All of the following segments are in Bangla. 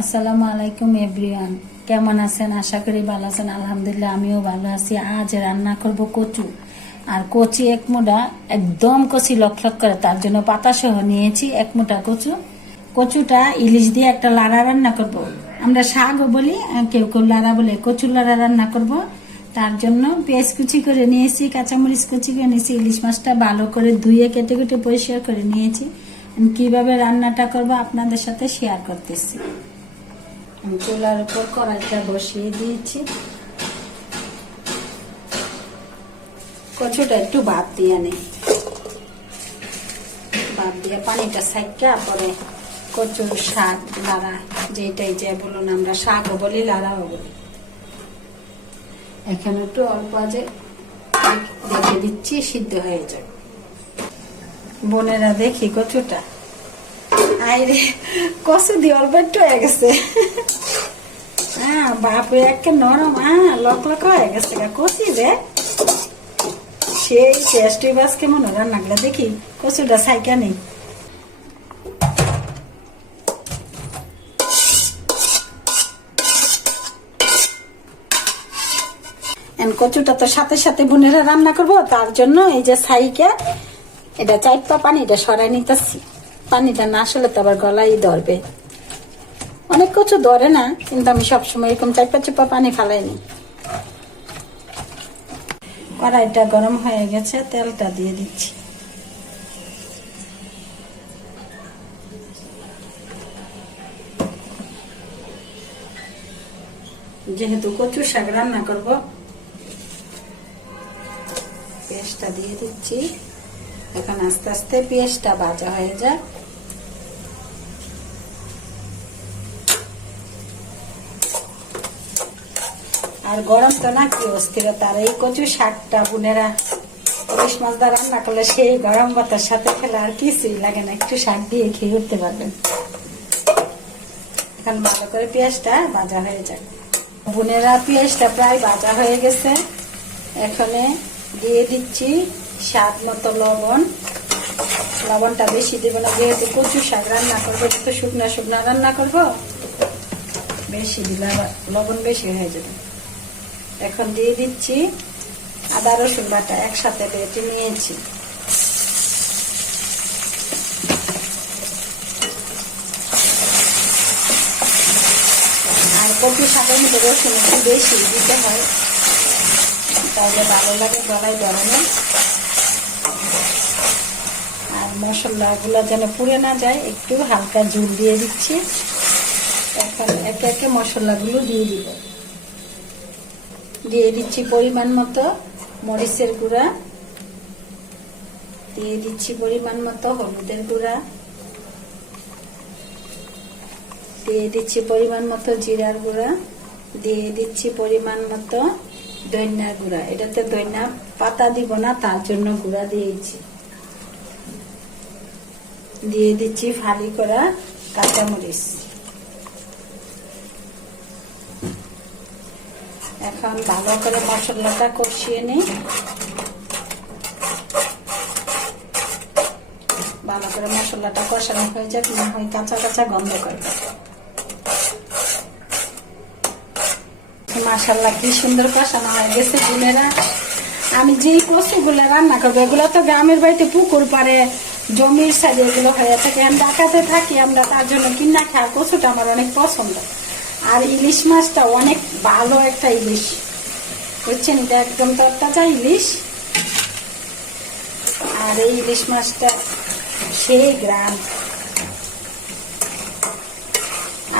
আসসালামু আলাইকুম এভরিওয়ান, কেমন আছেন? আশা করি ভালো আছেন। আলহামদুলিল্লাহ আমিও ভালো আছি। আজ রান্না করব কচু। আর কচি এক মুঠা, একদম কচি লক লক করে, তার জন্য পাতা সহ নিয়েছি এক মুঠা কচু। কচুটা ইলিশ দিয়ে একটা লাড়া রান্না করব। আমরা শাকও বলি, কেউ কেউ লাড়া বলে। কচুর লাড়া রান্না করব। তার জন্য পেঁয়াজ কুচি করে নিয়েছি, কাঁচামরিচ কুচি করে নিয়েছি, ইলিশ মাছটা ভালো করে ধুয়ে কেটে কেটে পরিষ্কার করে নিয়েছি। কিভাবে রান্নাটা করব আপনাদের সাথে শেয়ার করতেছি। চুলার উপর কড়াইটা বসিয়ে দিয়েছি। কচুটা একটু ভাপ দিয়ে নেই, ভাপ দিয়ে পানিটা ছাইকা পরে কচুর শাক লাড়া, যেটাই যে বলুন, আমরা শাকও বলি লাড়াও বলি। এখানে একটু অল্প আছে দেখে দিচ্ছি, সিদ্ধ হয়ে যাবে। বোনেরা দেখি কচুটা, আইরে কচু দিয়ে অল্প একটু হয়ে গেছে। হ্যাঁ বাপরে, একে নরম, লক লক হয়ে গেছে কচি রে। সেই টেস্টি বাস কেমন রান্না গুলা দেখি। কচুটা ছাইকা নেই। কচুটা তো সাথে সাথে বোনেরা রান্না করবো, তার জন্য এই যে ছাইকা এটা চাইপা পানিটা সরাই নিতেছি। পানিটা না আসলে তো আবার গলাই ধরবে। অনেক কচু ধরে না, কিন্তু আমি সবসময় এরকম চাইপা চুপা পানি ফালাইনি। কড়াইটা গরম হয়ে গেছে, তেলটা দিয়ে দিচ্ছি। যেহেতু কচু শাক রান্না করব, পেঁয়াজটা দিয়ে দিচ্ছি। এখন আস্তে আস্তে পেঁয়াজটা ভাজা হয়ে যায়। আর গরম তো না, কি অস্থিরতা। আর এই কচু শাকটা বোনেরা ইলিশ মাছ দিয়ে রান্না করলে সেই গরম ভাতের সাথে খেলে আর কিছুই লাগে না, একটু শাক দিয়ে খেয়ে উঠতে পারবেন। এখন ভালো করে পেঁয়াজটা ভাজা হয়ে যায়। বোনেরা পেঁয়াজটা প্রায় ভাজা হয়ে গেছে। এখানে দিয়ে দিচ্ছি স্বাদ মতো লবণ। লবণটা বেশি দেবো না, যেহেতু কচু শাক রান্না করবো, তো শুকনা শুকনা রান্না করবো, বেশি দিলে আবার লবণ বেশি হয়ে যাবে। এখন দিয়ে দিচ্ছি আদা রসুন বাটা, একসাথে বেটে নিয়েছি। আর কচু শাকের মধ্যে রসুন একটু বেশি দিতে হয়, তাহলে ভালো লাগে, গলায় ধরে না। আর মশলাগুলো যেন পুড়ে না যায়, একটু হালকা ঝুল দিয়ে দিচ্ছি। এখন একে একে মশলাগুলো দিয়ে দিব। দিয়ে দিচ্ছি পরিমাণ মতো মরিচের গুঁড়া, দিয়ে দিচ্ছি পরিমাণ মতো হলুদের গুঁড়া, দিয়ে দিচ্ছি পরিমাণ মতো জিরার গুঁড়া, দিয়ে দিচ্ছি পরিমাণ মতো ধনিয়া গুঁড়া। এটাতে ধনিয়া পাতা দিব না, তার জন্য গুঁড়া দিয়েছি। দিয়ে দিচ্ছি ফালি করা কাঁচামরিচ। এখন ভালো করে মশলাটা কষিয়ে নিই। ভালো করে মশলাটা কষানো হয়ে যাক, না হয় কাঁচা কাঁচা গন্ধ করবে। মাশাআল্লাহ কি সুন্দর কষানো হয়ে গেছে বোনেরা। আমি যেই কচুগুলো রান্না করবো, এগুলো তো গ্রামের বাড়িতে পুকুর পাড়ে জমির সাইডে এগুলো হয়ে থাকে। আমি ঢাকাতে থাকি আমরা, তার জন্য কিনা খাওয়া কচুটা আমার অনেক পছন্দ। আর ইলিশ মাছটা অনেক ভালো একটা ইলিশ, বুঝছেন, এটা একদম তরতাজা ইলিশ। আর এই ইলিশ মাছটা সেই গ্রাম।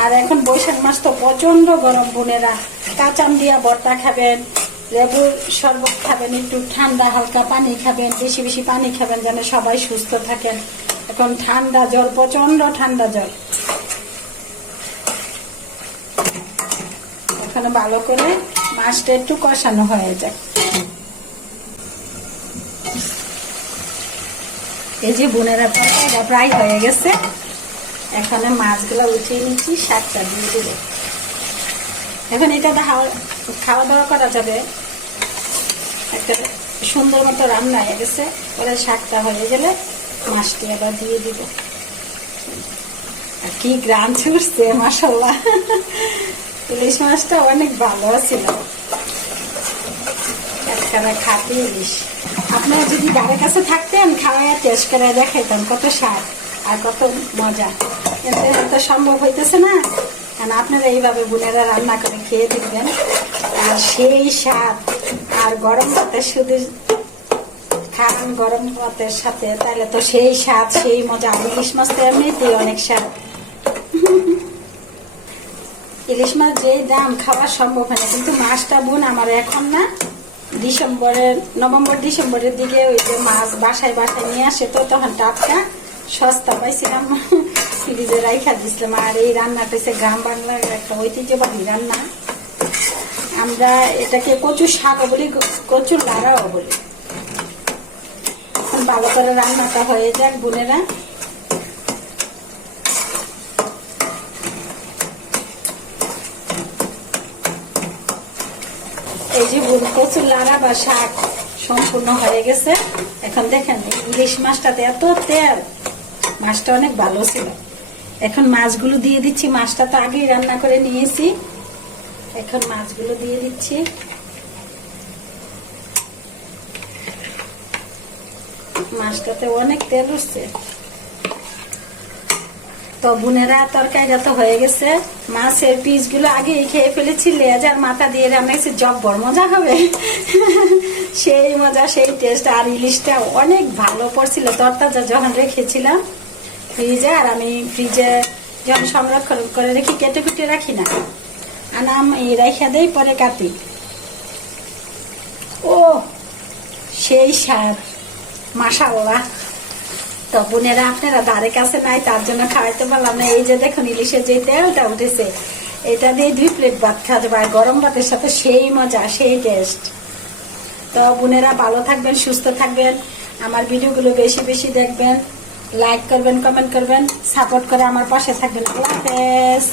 আর এখন বৈশাখ মাস তো প্রচন্ড গরম বোনেরা, কাঁচাম দিয়া ভর্তা খাবেন, লেবুর শরবত খাবেন, একটু ঠান্ডা হালকা পানি খাবেন, বেশি বেশি পানি খাবেন যেন সবাই সুস্থ থাকেন। এখন ঠান্ডা জল, প্রচন্ড ঠান্ডা জল। এখন ভালো করে মাছটা একটু কষানো হয়ে যায়। এই যে বোনেরা তরকারিটা প্রায় হয়ে গেছে। এখানে মাছগুলো উঠিয়ে নিচ্ছি, শাকটা দিয়ে দেবো। এখন এটা খাওয়া দাওয়া করা যাবে। একটা সুন্দর মতো রান্না হয়ে গেছে। পরে শাকটা হয়ে গেলে মাছটি আবার দিয়ে দিব। আর কি গ্রান ছুটছে মাশাআল্লাহ। ইলিশ মাছটা অনেক ভালো ছিল, একখানা খাঁটি ইলিশ। আপনারা যদি বাড়ির কাছে থাকতেন খাওয়াইয়া টেস্ট করে দেখাইতাম কত স্বাদ আর কত মজা, কিন্তু এটা তো সম্ভব হইতেছে না। কারণ আপনারা এইভাবে বোনেরা রান্না করে খেয়ে দেখবেন, আর সেই স্বাদ। আর গরম ভাতের শুধু খান গরম ভাতের সাথে, তাহলে তো সেই স্বাদ সেই মজা। ইলিশ মাছ তো এমনিতেই অনেক স্বাদ। ইলিশ মাছ যেই দাম খাওয়া সম্ভব হয় না, কিন্তু মাছটা বোন আমার এখন না, নভেম্বর ডিসেম্বরের দিকে ওই যে মাছ বাসায় নিয়ে আসে, তো তখন টাটকা সস্তা পাইছিলাম, ফ্রিজে রাইখা দিছিলাম। আর এই রান্নাটা হচ্ছে গ্রাম বাংলার একটা ঐতিহ্যবাহী রান্না। আমরা এটাকে কচু শাকও বলি, কচুর লাড়াও বলি। ভালো করে রান্নাটা হয়ে যাক বোনেরা। এই যে কচুর লাড়া বা শাক সম্পূর্ণ হয়ে গেছে। এখন দেখেন ইলিশ মাছটাতে এত তেল, মাছটা অনেক ভালো ছিল। এখন মাছগুলো দিয়ে দিচ্ছি, মাছটা তো আগেই রান্না করে নিয়েছি। এখন মাছগুলো দিয়ে দিচ্ছি। মাছটাতে অনেক তেল উঠছে। তো বোনেরা তরকারিটা তো হয়ে গেছে, মাছের পিস গুলো আগে খেয়ে ফেলেছি, লেজ আর মাথা দিয়ে রান্না হয়েছে, জব্বর মজা হবে। সেই মজা সেই টেস্ট। আর ইলিশটা অনেক ভালো পড়ছিল, তরতাজা যখন রেখেছিলাম ফ্রিজে। আর আমি ফ্রিজে যখন সংরক্ষণ করে রেখি, কেটে কুটে রাখি না, আনাম এই রাইখা দেই, পরে কাটি। ও সেই স্বাদ মাশাআল্লাহ। তো বোনেরা আপনারা ধারে কাছে নাই, তার জন্য খাওয়াইতে পারলাম না। এই যে দেখুন ইলিশের যে তেলটা উঠেছে, এটা দিয়ে 2 প্লেট ভাত খাওয়া যাবে, আর গরম ভাতের সাথে সেই মজা সেই টেস্ট। তো বোনেরা ভালো থাকবেন, সুস্থ থাকবেন, আমার ভিডিওগুলো বেশি বেশি দেখবেন, লাইক করবেন, কমেন্ট করবেন, সাপোর্ট করে আমার পাশে থাকবেন। আল্লাহ হাফেজ।